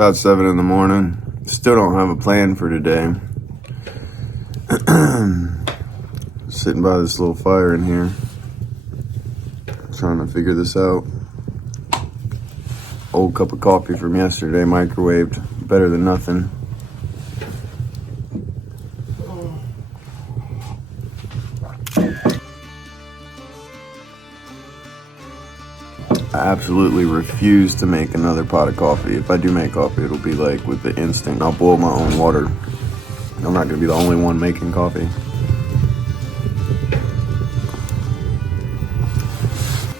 About 7 in the morning. Still don't have a plan for today. Sitting by this little fire in here, trying to figure this out. Old cup of coffee from yesterday, microwaved. Better than nothing. I absolutely refuse to make another pot of coffee. If I do make coffee, it'll be like with the instant. I'll boil my own water. I'm not gonna be the only one making coffee.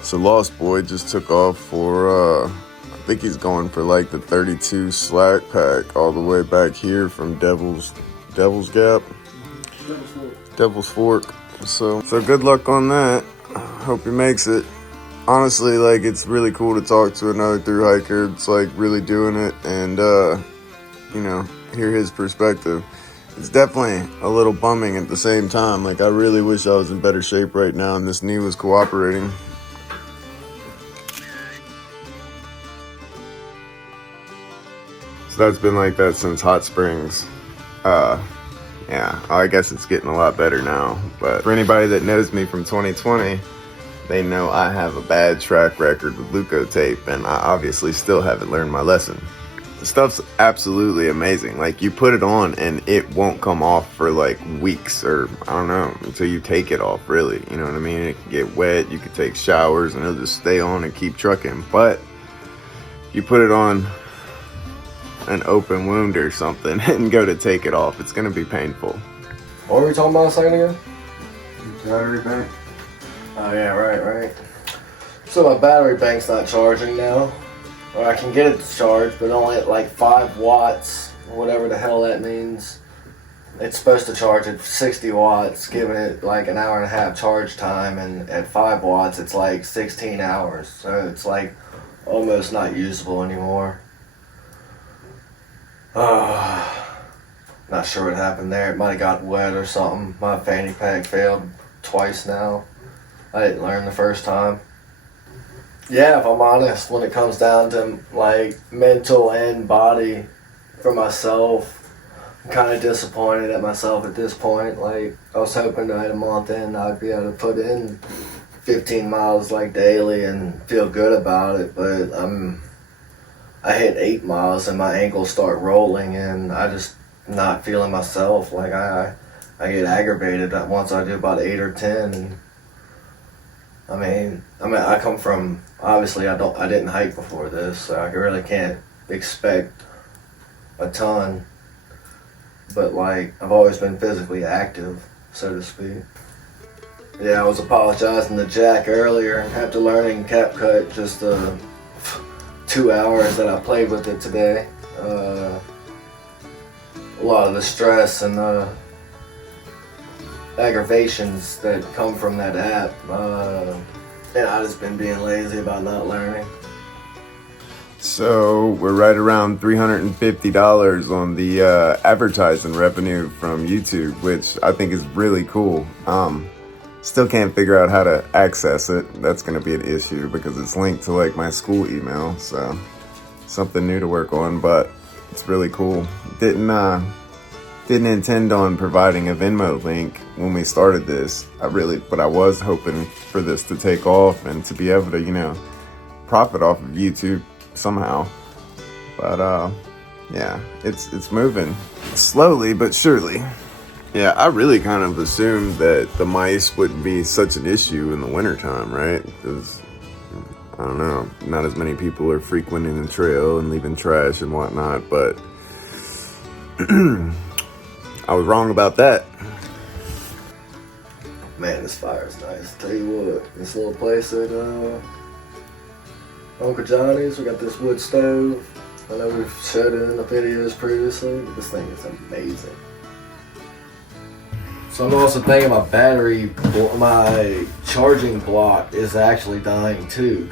So Lost Boy just took off for, I think he's going for like the 32 slack pack all the way back here from Devil's Gap? Devil's Fork. So good luck on that. Hope he makes it. Honestly, like, it's really cool to talk to another thru hiker. It's like really doing it and, hear his perspective. It's definitely a little bumming at the same time. Like, I really wish I was in better shape right now and this knee was cooperating. So that's been like that since Hot Springs. I guess it's getting a lot better now. But for anybody that knows me from 2020, they know I have a bad track record with Leukotape, and I obviously still haven't learned my lesson. The stuff's absolutely amazing. Like, you put it on and it won't come off for like weeks, or I don't know, until you take it off, really. You know what I mean? It can get wet, you can take showers, and it'll just stay on and keep trucking. But you put it on an open wound or something and go to take it off, it's gonna be painful. What were we talking about a second ago? Battery bank. Oh yeah, right. So my battery bank's not charging now. Or I can get it to charge, but only at like 5 watts, whatever the hell that means. It's supposed to charge at 60 watts, giving it like an hour and a half charge time, and at 5 watts it's like 16 hours. So it's like almost not usable anymore. Not sure what happened there. It might have got wet or something. My fanny pack failed twice now. I didn't learn the first time. Yeah, if I'm honest, when it comes down to like mental and body for myself, I'm kind of disappointed at myself at this point. Like, I was hoping that a month in I'd be able to put in 15 miles like daily and feel good about it, but I hit 8 miles and my ankles start rolling and I just not feeling myself. Like, I get aggravated that once I do about 8 or 10. And I mean, I come from, obviously I didn't hike before this, so I really can't expect a ton. But like, I've always been physically active, so to speak. Yeah, I was apologizing to Jack earlier after learning CapCut, just 2 hours that I played with it today. A lot of the stress and aggravations that come from that app, and I just been being lazy about not learning. So we're right around $350 on the advertising revenue from YouTube, which I think is really cool. Still can't figure out how to access it. That's going to be an issue because it's linked to like my school email, so something new to work on, but it's really cool. Didn't intend on providing a Venmo link when we started this. But I was hoping for this to take off and to be able to, profit off of YouTube somehow. But yeah, it's moving slowly but surely. Yeah, I really kind of assumed that the mice wouldn't be such an issue in the wintertime, right? Because, I don't know, not as many people are frequenting the trail and leaving trash and whatnot, but I was wrong about that. Man, this fire is nice. Tell you what, this little place at Uncle Johnny's, we got this wood stove. I know we've showed it in the videos previously, but this thing is amazing. So I'm also thinking my charging block is actually dying too,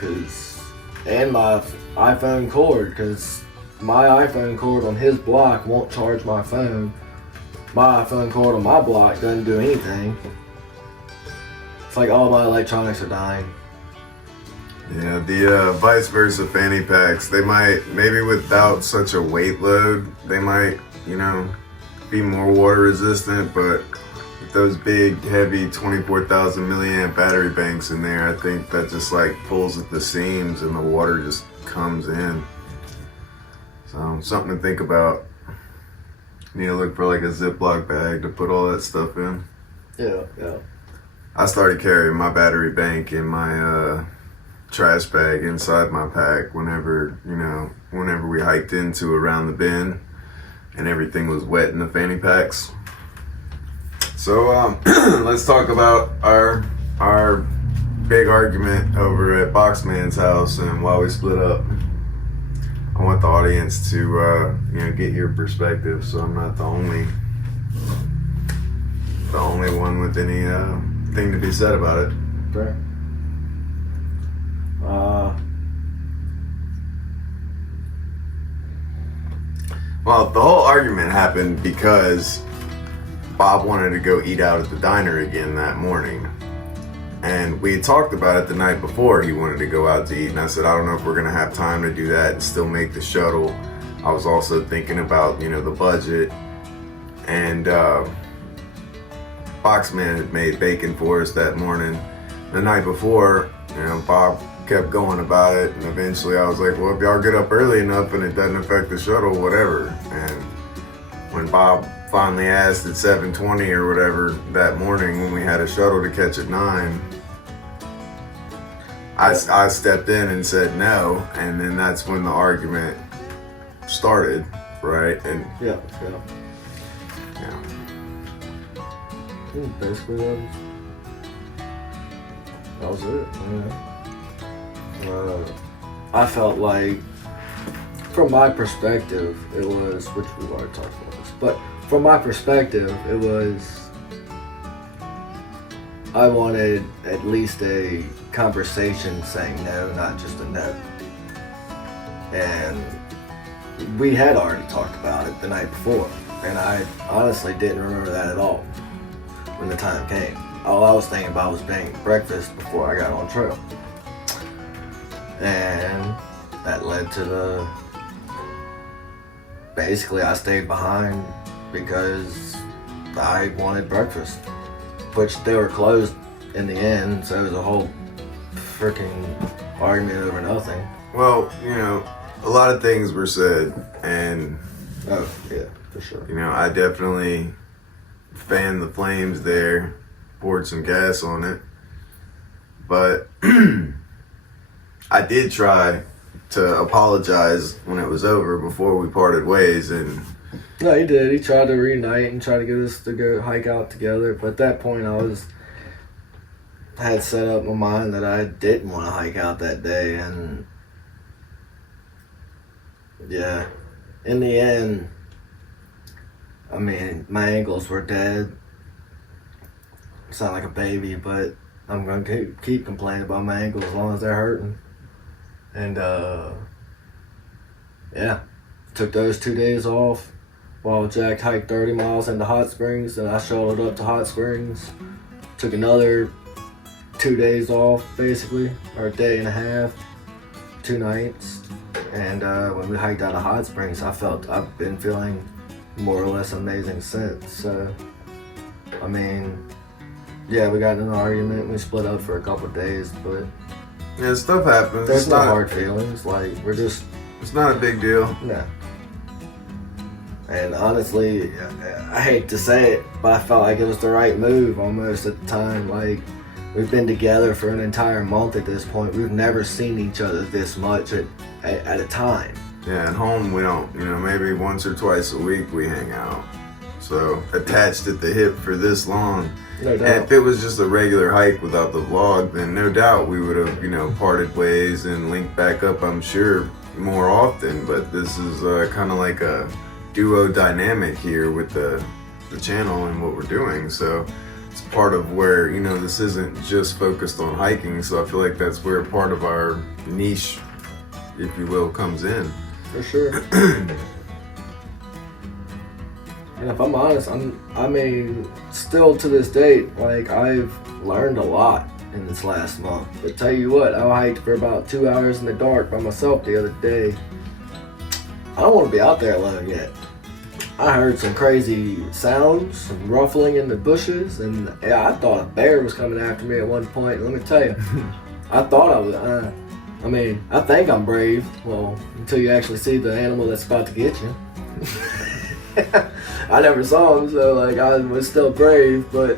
and my iPhone cord, because my iPhone cord on his block won't charge my phone. My iPhone cord on my block doesn't do anything. It's like all my electronics are dying. Yeah, the vice versa fanny packs, they might, maybe without such a weight load, they might, be more water resistant, but with those big, heavy 24,000 milliamp battery banks in there, I think that just like pulls at the seams and the water just comes in. So, something to think about. Need to look for like a Ziploc bag to put all that stuff in. Yeah. I started carrying my battery bank in my trash bag inside my pack whenever we hiked into around the bend and everything was wet in the fanny packs. So let's talk about our big argument over at Boxman's house and why we split up. I want the audience to get your perspective, so I'm not the only one with any thing to be said about it. Fair. Well, the whole argument happened because Bob wanted to go eat out at the diner again that morning. And we had talked about it the night before. He wanted to go out to eat, and I said, I don't know if we're going to have time to do that and still make the shuttle. I was also thinking about, the budget. And Boxman had made bacon for us that morning. The night before, Bob kept going about it, and eventually I was like, well, if y'all get up early enough and it doesn't affect the shuttle, whatever. And when Bob finally asked at 7:20 or whatever that morning when we had a shuttle to catch at 9, I stepped in and said no, and then that's when the argument started, right? And Yeah. Basically, that was it. I felt like, from my perspective, it was, which we've already talked about this, but from my perspective, it was, I wanted at least a conversation saying no, not just a no. And we had already talked about it the night before, and I honestly didn't remember that at all when the time came. All I was thinking about was making breakfast before I got on trail. And that led to basically I stayed behind because I wanted breakfast, which they were closed in the end, so it was a whole freaking argument over nothing. well, a lot of things were said, and Oh, yeah, for sure. I definitely fanned the flames there, poured some gas on it, but I did try to apologize when it was over before we parted ways, and No, he did. He tried to reunite and try to get us to go hike out together, but at that point had set up my mind that I didn't want to hike out that day, and yeah, in the end, I mean, my ankles were dead. Sound like a baby, but I'm gonna keep complaining about my ankles as long as they're hurting. And yeah, took those 2 days off while Jack hiked 30 miles into Hot Springs, and I shuttled up to Hot Springs. Took another 2 days off, basically, or a day and a half, 2 nights. And when we hiked out of Hot Springs, I've been feeling more or less amazing since. So, I mean, yeah, we got in an argument and we split up for a couple of days, but yeah, stuff happens. there's It's no not, hard feelings. Like, we're just, it's not a big deal. no. And honestly, I hate to say it, but I felt like it was the right move almost at the time. Like, we've been together for an entire month at this point. We've never seen each other this much at a time. Yeah, at home we don't, maybe once or twice a week we hang out. So, attached at the hip for this long. No And doubt. if it was just a regular hike without the vlog, then no doubt we would have, parted ways and linked back up, I'm sure, more often. But this is kind of like a duo dynamic here with the channel and what we're doing. So it's part of where, this isn't just focused on hiking. So I feel like that's where part of our niche, if you will, comes in. For sure. And if I'm honest, I mean, still to this date, like, I've learned a lot in this last month. But tell you what, I hiked for about 2 hours in the dark by myself the other day. I don't want to be out there alone yet. I heard some crazy sounds, some ruffling in the bushes, and I thought a bear was coming after me at one point. Let me tell you, I thought I was. I think I'm brave. Well, until you actually see the animal that's about to get you. I never saw him, so like I was still brave, but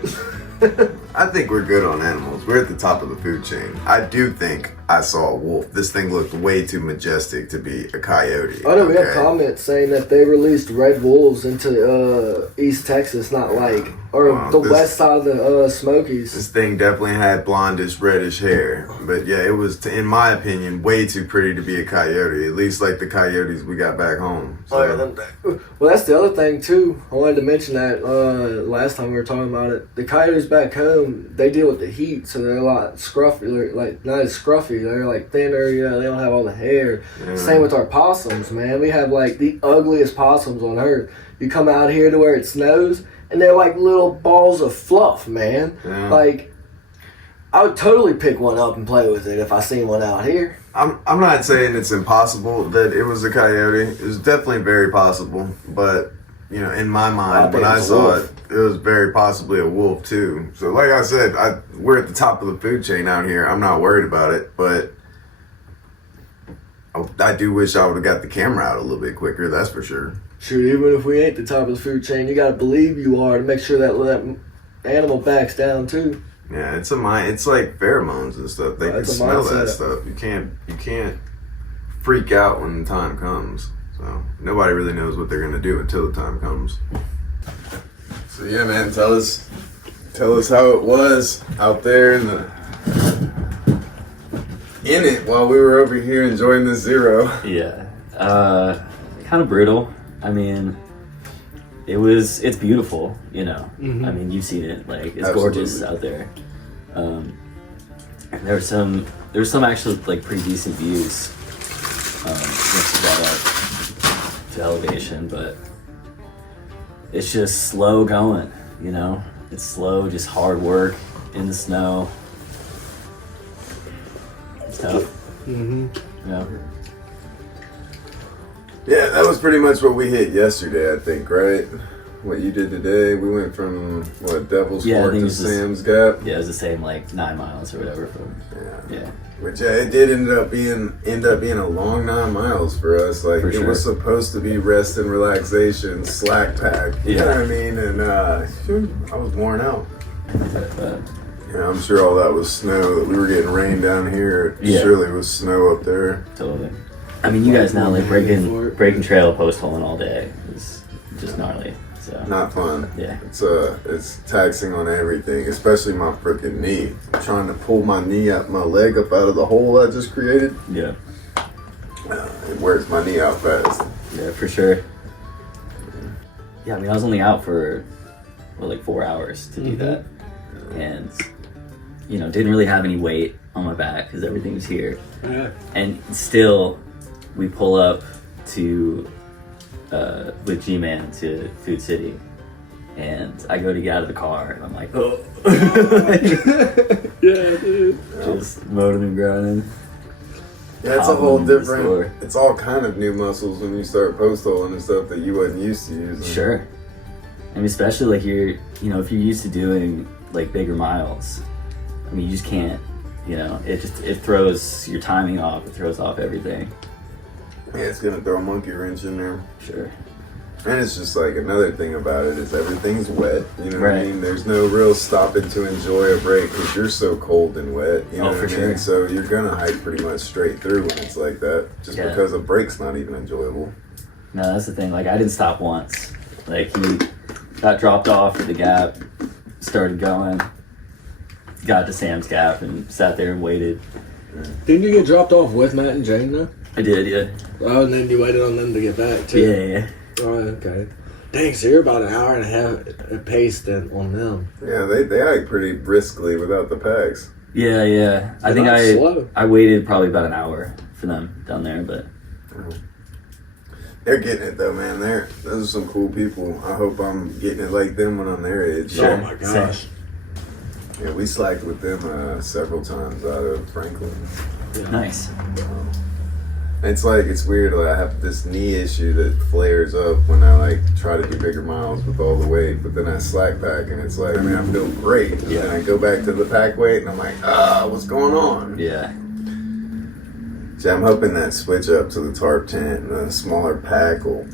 I think we're good on animals. We're at the top of the food chain. I do think I saw a wolf. This thing looked way too majestic to be a coyote. I know we have comments saying that they released red wolves into East Texas, not like west side of the Smokies. This thing definitely had blondish, reddish hair, but yeah, it was, in my opinion, way too pretty to be a coyote. At least like the coyotes we got back home. So. Well, that's the other thing too. I wanted to mention that last time we were talking about it. The coyotes back home, they deal with the heat, so they're a lot scruffy. They're like not as scruffy. They're like thinner. You know, they don't have all the hair. Yeah. Same with our possums, man. We have like the ugliest possums on earth. You come out here to where it snows, and they're like little balls of fluff, man. Yeah. Like, I would totally pick one up and play with it if I seen one out here. I'm not saying it's impossible that it was a coyote. It was definitely very possible, but you know, in my mind, when I saw it, it was very possibly a wolf too. So, like I said, we're at the top of the food chain out here. I'm not worried about it, but I do wish I would have got the camera out a little bit quicker. That's for sure. Shoot, even if we ain't the top of the food chain, you gotta believe you are to make sure that animal backs down too. Yeah, it's like pheromones and stuff. They can smell that stuff. You can't freak out when the time comes. So nobody really knows what they're gonna do until the time comes. So yeah, man, tell us how it was out there in it while we were over here enjoying the zero. Yeah, kind of brutal. I mean, it's beautiful, you know. Mm-hmm. I mean, you've seen it. Like, it's Absolutely. Gorgeous out there. There's some actually like pretty decent views once you got up to elevation, but it's just slow going, you know. It's slow, just hard work in the snow. It's tough. Mm-hmm. Yeah. Yeah, that was pretty much what we hit yesterday, I think, right? What you did today, we went from, Devil's Fork to Sam's Gap? Yeah, it was the same, like, 9 miles or whatever from, yeah. Which, it did end up being a long 9 miles for us. Like, it was supposed to be rest and relaxation, slack pack, you know what I mean? And, I was worn out. Yeah, I'm sure all that was snow, that we were getting rain down here. It surely was snow up there. Totally. I mean, you guys now, like, breaking trail post holing all day is just gnarly. So not fun. Yeah. It's taxing on everything, especially my freaking knee. I'm trying to pull my leg up out of the hole I just created. Yeah. It wears my knee out fast. Yeah, for sure. Yeah, I mean, I was only out for, like 4 hours to do that. And, you know, didn't really have any weight on my back because everything was here. Yeah. And still, we pull up to with G-Man to Food City, and I go to get out of the car, and I'm like, oh. Yeah, dude. Just moaning and groaning. Yeah, it's a whole different, it's all kind of new muscles when you start post-holing and stuff that you wasn't used to using. Sure. I mean, especially like if you're used to doing like bigger miles, I mean, you just can't, you know, it throws your timing off, it throws off everything. Yeah, it's gonna throw a monkey wrench in there. Sure. And it's just like another thing about it is everything's wet. You know what I mean? There's no real stopping to enjoy a break because you're so cold and wet. You know what I mean? Sure. So you're gonna hike pretty much straight through when it's like that, just because a break's not even enjoyable. No, that's the thing. Like, I didn't stop once. Like, he got dropped off at the Gap, started going, got to Sam's Gap, and sat there and waited. Didn't you get dropped off with Matt and Jane though? I did, yeah. Oh, and then you waited on them to get back too. Yeah. Oh, okay. Dang, so you're about an hour and a half at pace then on them. Yeah, they hike pretty briskly without the packs. Yeah. I think I waited probably about an hour for them down there, but they're getting it though, man. Those are some cool people. I hope I'm getting it like them when I'm their age. Sure. Oh my gosh. Yeah, we slacked with them several times out of Franklin. Nice. It's like, it's weird, like I have this knee issue that flares up when I like try to do bigger miles with all the weight, but then I slack back and it's like, I mean, I feel great. And then I go back to the pack weight and I'm like, what's going on? Yeah. So I'm hoping that switch up to the tarp tent and a smaller pack will,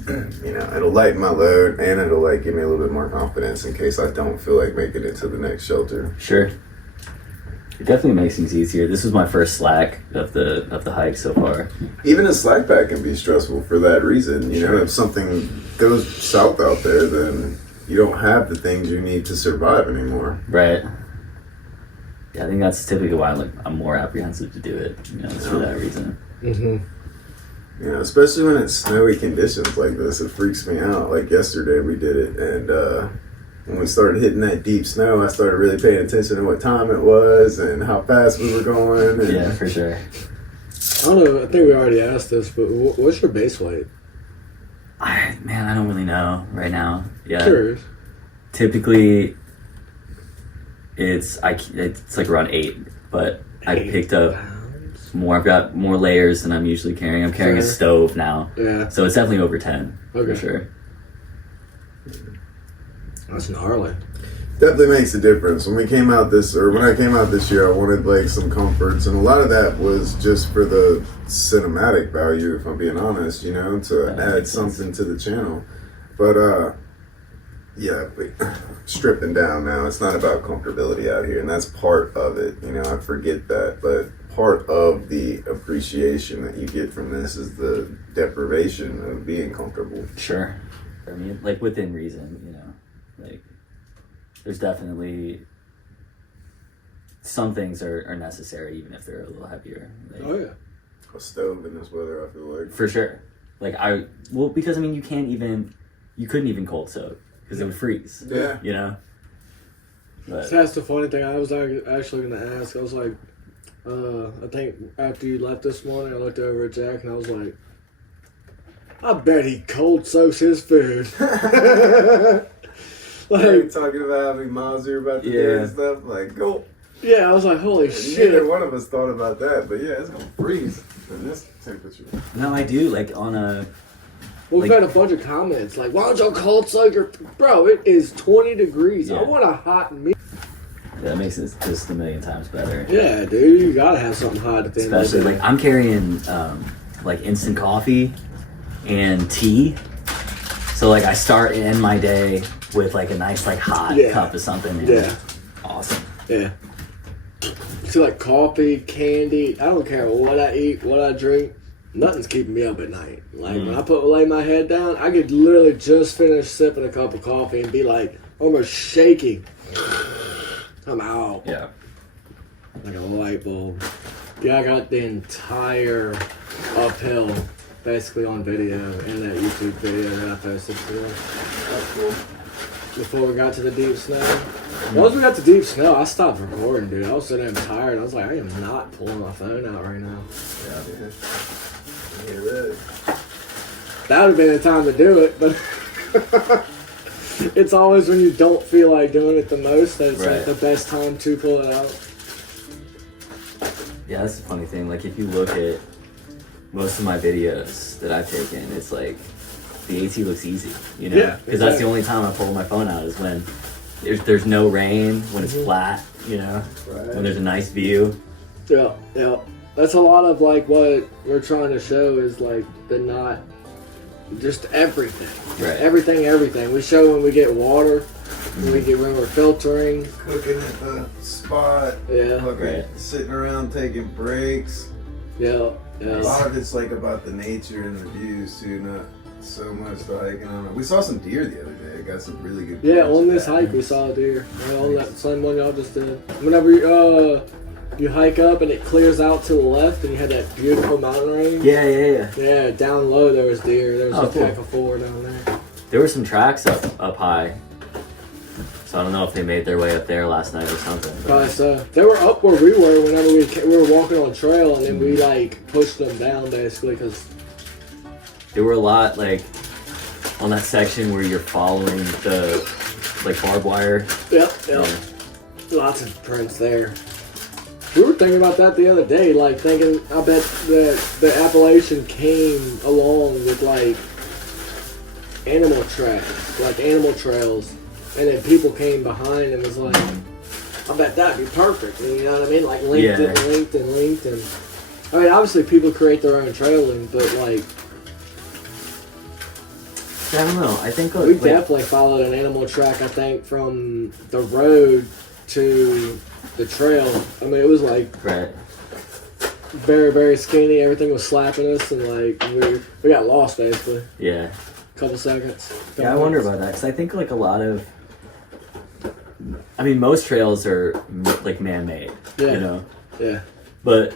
it'll lighten my load and it'll like give me a little bit more confidence in case I don't feel like making it to the next shelter. Sure. It definitely makes things easier. This was my first slack of the hike so far. Even a slack pack can be stressful for that reason. You know, if something goes south out there, then you don't have the things you need to survive anymore. Right. Yeah, I think that's typically why I'm more apprehensive to do it. It's for that reason. You know, especially when it's snowy conditions like this, it freaks me out. Like yesterday we did it, and when we started hitting that deep snow, I started really paying attention to what time it was and how fast we were going. And Yeah, for sure. I don't know, I think we already asked this, but what's your base weight? I don't really know right now. Yeah. Curious. Typically, it's like around 8, but I picked up more. I've got more layers than I'm usually carrying. I'm carrying a stove now. Yeah. So it's definitely over 10 for sure. That's gnarly. definitely makes a difference. When I came out this year, I wanted like some comforts, and a lot of that was just for the cinematic value, if I'm being honest, to add something to the channel. But stripping down now, it's not about comfortability out here, and that's part of it. I forget that, but part of the appreciation that you get from this is the deprivation of being comfortable. Sure. I mean, like within reason, like there's definitely some things are necessary, even if they're a little heavier. Like, Oh yeah. A stove in this weather, I feel like. For sure. Like because I mean, you couldn't even cold soak because it would freeze. Yeah. But That's the funny thing. I was actually going to ask. I was like, I think after you left this morning, I looked over at Jack and I was like, I bet he cold soaks his food. Like talking about how many miles you're about to do and stuff. Like, go. Yeah, I was like, holy shit. Neither one of us thought about that, but yeah, it's gonna freeze in this temperature. no, I do like on a. Well, we've had a bunch of comments like, why don't y'all cold soak your... Bro, it is 20 degrees. Yeah. I want a hot meal. Yeah, that makes it just a million times better. Yeah, dude, you gotta have something hot at the end of the Especially day. like I'm carrying like instant coffee and tea. So like I start and end my day with like a nice like hot cup of something. And Yeah. Awesome. Yeah. See, like coffee, candy, I don't care what I eat, what I drink. Nothing's keeping me up at night. Like when I lay my head down, I could literally just finish sipping a cup of coffee and be like almost shaking. I'm out. Yeah. Like a light bulb. Yeah, I got the entire uphill basically on video in that YouTube video that I posted today. That's cool. Before we got to the deep snow. Once we got to deep snow, I stopped recording, dude. I was sitting there tired. I was like, I am not pulling my phone out right now. Yeah. That would have been the time to do it, but it's always when you don't feel like doing it the most that it's like the best time to pull it out. Yeah, that's the funny thing. Like if you look at most of my videos that I've taken, it's like the AT looks easy, Yeah, because that's the only time I pull my phone out is when there's no rain, when it's flat, when there's a nice view. Yeah. That's a lot of like what we're trying to show is like the not just everything. Right. Everything. We show when we get water, when we're filtering. Cooking at the spot. Yeah. Sitting around taking breaks. Yeah. A lot of it's like about the nature and the views too, not so much the hiking on it. We saw some deer the other day. Got some really good Yeah, pictures on of this that. hike we saw a deer. On that same one y'all just did. Whenever you hike up and it clears out to the left and you had that beautiful mountain range. Yeah. Yeah, down low there was deer. There was a cool. pack of 4 down there. There were some tracks up high. So I don't know if they made their way up there last night or something. but- Probably so. They were up where we were whenever we were walking on trail and then we like pushed them down basically because There were a lot like on that section where you're following the like barbed wire. Yep. Yeah. Lots of prints there. We were thinking about that the other day, like thinking, I bet that the Appalachian came along with like animal tracks, like animal trails, and then people came behind and was like, I bet that'd be perfect. You know what I mean? Like linked Yeah. and linked and linked and. I mean, obviously people create their own trailing, but like I don't know. I think we definitely followed an animal track. I think from the road to the trail. I mean, it was like right. very, very skinny. Everything was slapping us, and like we got lost basically. Yeah. Couple seconds. Yeah, I wonder about that because I think like a lot of, I mean, most trails are like man-made. Yeah. You know. Yeah. But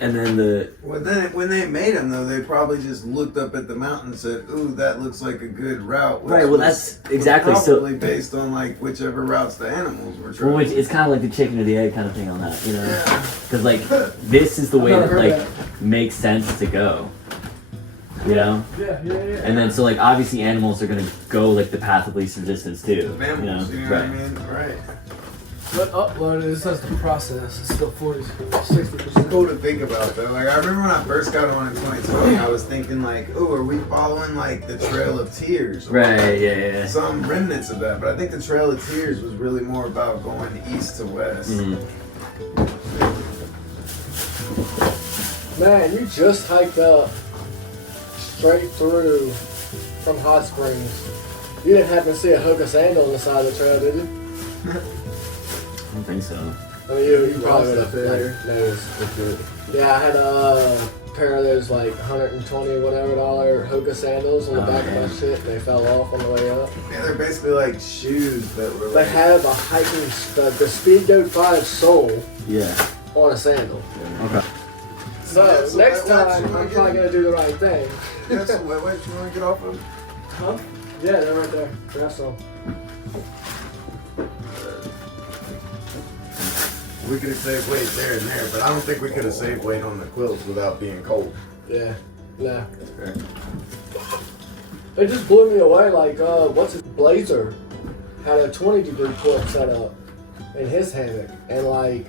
and then When they made them, though, they probably just looked up at the mountain and said, "Ooh, that looks like a good route." Right, well, that's exactly so- probably based on like whichever routes the animals were well, traveling. which it's kind of like the chicken or the egg kind of thing on that, you know? Yeah. Because like this is the way I've that never like heard makes sense to go. You know? Yeah. And then so like obviously animals are gonna go like the path of least resistance too. Mammals, you know what I mean? Right. But uploaded, it says the process is still 60%. Cool to think about though. Like I remember when I first got on in 2020, I was thinking like, "Oh, are we following like the Trail of Tears?" Or, Right, like, yeah. some remnants of that, but I think the Trail of Tears was really more about going east to west. Mhm. Man, you just hiked up straight through from Hot Springs. You didn't happen to see a hook of sandal on the side of the trail, did you? I don't think so. I mean, you probably would have there. like, noticed. Yeah, I had a pair of those like $120 whatever dollar Hoka sandals on the Oh, back man. of my shit. They fell off on the way up. Yeah, they're basically like shoes that were They like, have a hiking the Speed Goat 5 sole Yeah. on a sandal. Okay. So Yeah, so next what- time you wanna I'm get probably in? gonna do the right thing. you have some wet wipes you want to get off of? Huh? Yeah, they're right there. Grab some. We could have saved weight there and there, but I don't think we could have saved weight on the quilts without being cold. Yeah. Nah. Fair. It just blew me away. Like, what's his Blazer had a 20-degree quilt set up in his hammock, and like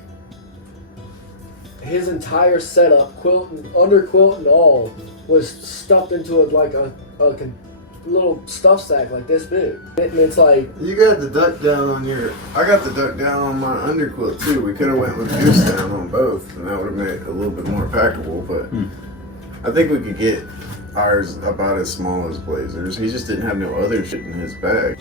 his entire setup, quilt and under quilt and all, was stuffed into little stuff sack like this big. And it's like, You got the duck down on your. I got the duck down on my underquilt too. We could have went with goose down on both, and that would have made it a little bit more packable. But I think we could get ours about as small as Blazer's. He just didn't have no other shit in his bag.